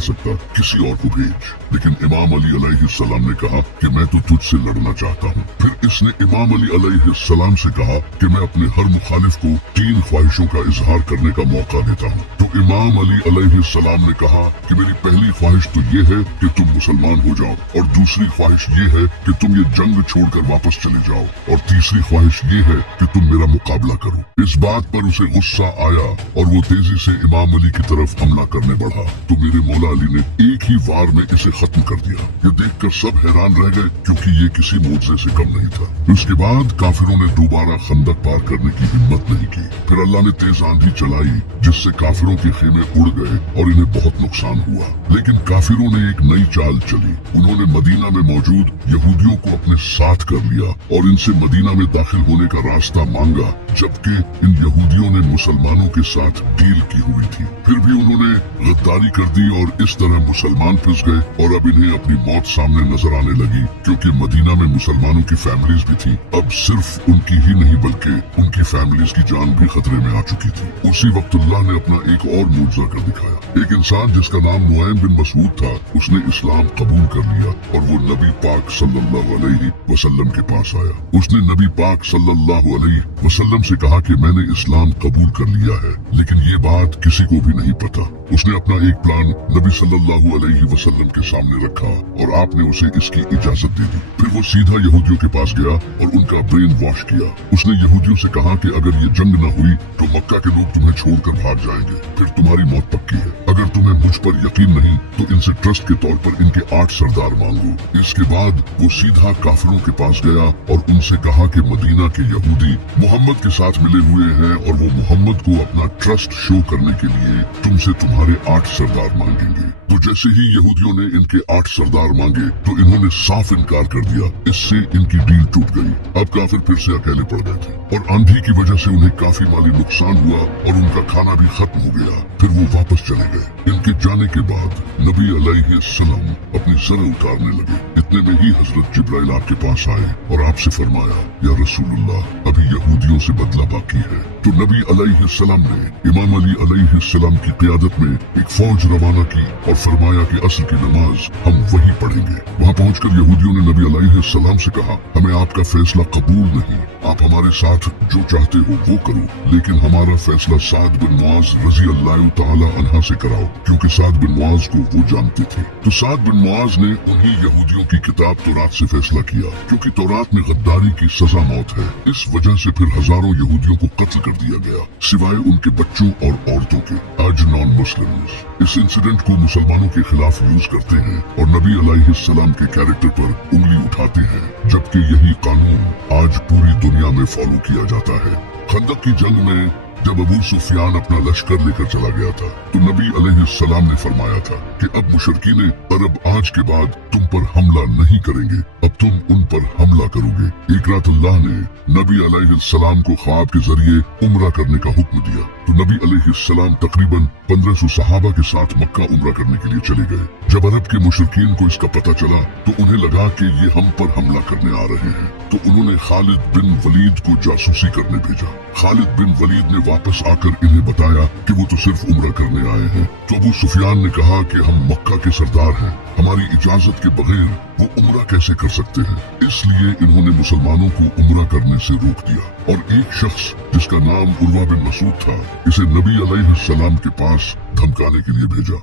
कर सकता, किसी और को भेज। लेकिन इमाम अली अलैहिस्सलाम ने कहा कि मैं तो तुझसे लड़ना चाहता हूँ। फिर इसने इमाम अली अलैहिस्सलाम से कहा कि मैं अपने हर मुखालिफ को 3 ख्वाहिशों का इजहार करने का मौका देता हूँ। तो इमाम अली अलैहिस्सलाम ने कहा कि मेरी पहली ख्वाहिश तो ये है कि तुम मुसलमान हो जाओ, और दूसरी ख्वाहिश ये है कि तुम ये जंग छोड़कर वापस चले जाओ, और तीसरी ख्वाहिश ये है कि तुम मेरा मुकाबला करो। इस बात पर उसे गुस्सा आया और वो तेजी से इमाम अली की तरफ हमला करने बढ़ा। तो मेरे मौला अली ने एक ही वार में इसे खत्म कर दिया। ये देखकर सब हैरान रह गए, क्योंकि ये किसी मोजज़े से कम नहीं था। उसके बाद काफिरों ने दोबारा खंदक पार करने की हिम्मत नहीं की। फिर अल्लाह ने तेज आंधी चलाई, जिससे काफिरों के खेमे उड़ गए और इन्हें बहुत नुकसान हुआ। लेकिन काफिरों ने एक नई चाल चली। उन्होंने मदीना में मौजूद यहूदियों को अपने साथ कर लिया और इनसे मदीना में दाखिल होने का रास्ता मांगा, जबकि इन यहूदियों ने मुसलमानों के साथ डील की हुई थी। फिर भी उन्होंने गद्दारी कर दी और इस तरह मुसलमान पिस गए, और अब इन्हें अपनी मौत सामने नजर आने लगी, क्योंकि मदीना में मुसलमानों की फैमिलीज भी थी। अब सिर्फ उनकी ही नहीं बल्कि उनकी फैमिलीज की जान भी खतरे में आ चुकी थी। उसी वक्त अल्लाह ने अपना एक और मुआजा कर दिखाया। एक इंसान जिसका नाम नुआइम बिन मसूद था, उसने इस्लाम कबूल कर लिया और वो नबी पाक सल्लल्लाहु अलैहि वसल्लम के पास आया। उसने नबी पाक सल्लल्लाहु अलैहि वसल्लम से कहा कि मैंने इस्लाम कबूल कर लिया है, लेकिन ये बात किसी को भी नहीं पता। उसने अपना एक प्लान नबी सल्लल्लाहु अलैहि वसल्लम के सामने रखा और आपने उसे इसकी इजाजत दे दी। फिर वो सीधा यहूदियों के पास गया और उनका ब्रेन वॉश किया। उसने यहूदियों से कहा कि अगर ये जंग न हुई तो मक्का के लोग तुम्हें छोड़कर भाग जाएंगे, फिर तुम्हारी मौत पक्की है। अगर तुम्हें मुझ पर यकीन नहीं तो इनसे ट्रस्ट के तौर पर इनके 8 सरदार मांगो। इसके बाद वो सीधा काफिरों के पास गया और उनसे कहा कि मदीना के यहूदी मोहम्मद के साथ मिले हुए हैं और वो मोहम्मद को अपना ट्रस्ट शो करने के लिए तुमसे तुम्हारे 8 सरदार मांगेंगे। तो जैसे ही यहूदियों ने इनके 8 सरदार मांगे तो इन्होंने साफ इनकार कर दिया। इससे इनकी डील टूट गई। अब काफिर फिर से अकेले पड़ गए थे और आंधी की वजह से उन्हें काफी माली नुकसान हुआ और उनका खाना भी खत्म हो गया। फिर वो वापस चले गए। इनके जाने के बाद नबी अलैहिस्सलाम अपनी सर उतारने लगे। इतने में ही हजरत जिब्राइल आपके पास आए और आपसे फरमाया, या रसूलुल्लाह, अभी यहूदियों से बदला बाकी है। तो नबी अलैहिस्सलाम ने इमाम अली अलैहिस्सलाम की क़ियादत में एक फौज रवाना की और फरमाया कि असर की नमाज हम वहीं पढ़ेंगे। वहाँ पहुंचकर यहूदियों ने नबी अलैहिस्सलाम से कहा, हमें आपका फैसला कबूल नहीं, आप हमारे साथ जो चाहते हो वो करो, लेकिन हमारा फैसला साद बिन मुआज रजी अल्लाह तआला अन्हा से कराओ, क्योंकि साद बिन मुआज को वो जानते थे। तो साद बिन मुआज ने उन्हीं यहूदियों की किताब तौरात से फैसला किया, क्योंकि तौरात में गद्दारी की सजा मौत है। इस वजह से फिर हजारों यहूदियों को कत्ल कर दिया गया, सिवाय उनके बच्चों और औरतों के। आज नॉन मुस्लिम्स इस इंसिडेंट को मुसलमानों के खिलाफ यूज करते हैं और नबी अलैहिस्सलाम के कैरेक्टर पर उंगली उठाते हैं, जबकि यही कानून आज पूरी दुनिया में फॉलो किया जाता है। खंदक की जंग में जब अबू सुफियान अपना लश्कर लेकर चला गया था तो नबी अलैहिस्सलाम ने फरमाया था कि अब मुशरकीन अरब आज के बाद तुम पर हमला नहीं करेंगे, अब तुम उन पर हमला करोगे। एक रात अल्लाह ने नबी अलैहिस्सलाम को ख्वाब के जरिए उम्रा करने का हुक्म दिया। तो नबी अलैहिस्सलाम तकरीबन 1500 सहाबा के साथ मक्का उम्रा करने के लिए चले गए। जब अरब के मुशरकीन को इसका पता चला तो उन्हें लगा कि ये हम पर हमला करने आ रहे हैं, तो उन्होंने खालिद बिन वलीद को जासूसी करने भेजा। खालिद बिन वलीद ने वापस आकर इन्हें बताया कि वो तो सिर्फ उम्रा करने आए हैं। तो अबू सुफियान ने कहा कि हम मक्का के सरदार हैं, हमारी इजाजत के बगैर वो उम्रा कैसे कर सकते हैं। इसलिए इन्होंने मुसलमानों को उम्रा करने से रोक दिया और एक शख्स जिसका नाम उर्वा बिन मसूद था, इसे नबी अलैहिस्सलाम के पास धमकाने के लिए भेजा।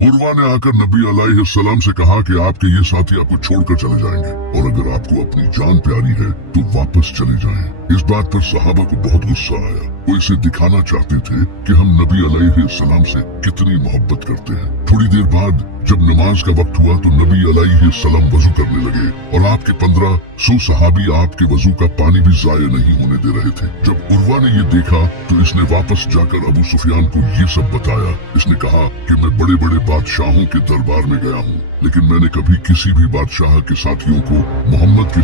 उर्वा ने आकर नबी अलैहिस्सलाम से कहा कि आपके ये साथी आपको छोड़कर चले जाएंगे और अगर आपको अपनी जान प्यारी है तो वापस चले जाएं। इस बात पर सहाबा को बहुत गुस्सा आया। वो इसे दिखाना चाहते थे कि हम नबी अलैहिस्सलाम से कितनी मोहब्बत करते हैं। थोड़ी देर बाद जब नमाज का वक्त हुआ तो नबी अलैहिस्सलाम वजू करने लगे और आपके 1500 सहाबी आपके वजू का पानी भी जाया नहीं होने दे रहे थे। जब उर्वा ने ये देखा तो इसने वापस जाकर अबू सुफियान को ये सब बताया। इसने कहा कि मैं बड़े बड़े बादशाहों के दरबार में गया हूँ, लेकिन मैंने कभी किसी भी बादशाह के साथियों को मोहम्मद के